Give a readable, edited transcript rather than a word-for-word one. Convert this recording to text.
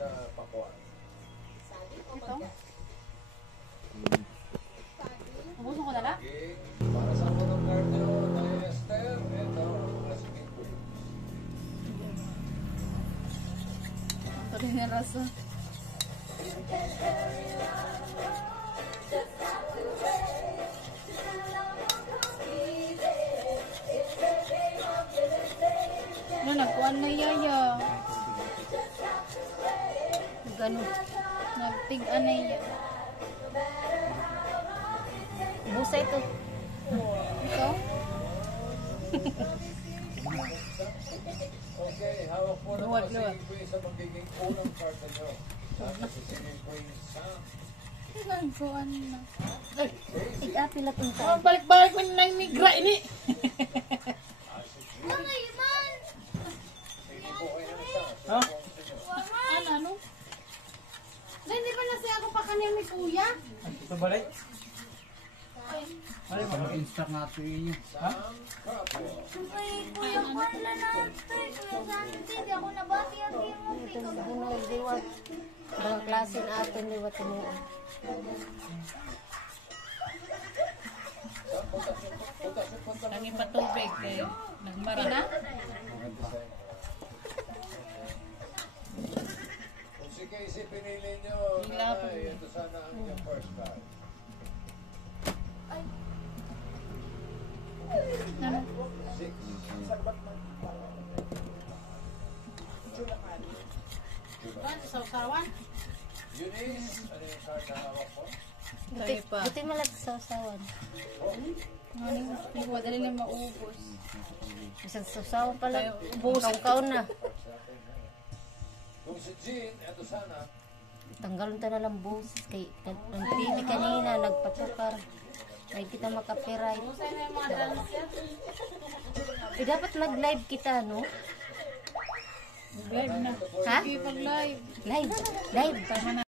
sa pakuan. Ito. Ubusin ko na lang. Okay. Para sa unang cardio na Esther, ito ang recipe ko. Ito rin yung rasa. Ano, nagkuhan na yaya. Gano'n. Nagtig-an na yaya. Busa ito. Ito? Okay, hawak po na Luwag, po si luwag. Queen sa magiging unang cardio nyo. Sabi si Queen Sam. Nagkuhan na. Ay, ig-apil at unta. Oh, balik-balik mo na yung migra ini. Sige po kayo ng isa. Ha? Ano? Hindi pa na siya ako pa kanya may kuya. Ito balik? Ay, Mag-instack nga ito yun. ha? Kuya Carla natin, Kuya Santi, di ako nabati ang mo. Itong bunog, diwat. Ang klase na atin, diwat tinuon. Ang ipatubig eh. Nagmara na? Kung si Casey pinili nyo, Hila po. nanay, ito sana ang inyong first card. Ano? 6. Sausawan? Eunice, ano yung card na hawak mo? Buti malat sa usawan. Hindi ko madali na maubos. Isang susawan pala. Bukaw-kaw na. Kung si Jean, ito sana. Tanggalon ta na lang buhos. Kay, ang TV kanina, nagpatukar. Ay kita makapiray. Eh, dapat mag-live kita, no? Live na. Ha? Pag live. Live. Live.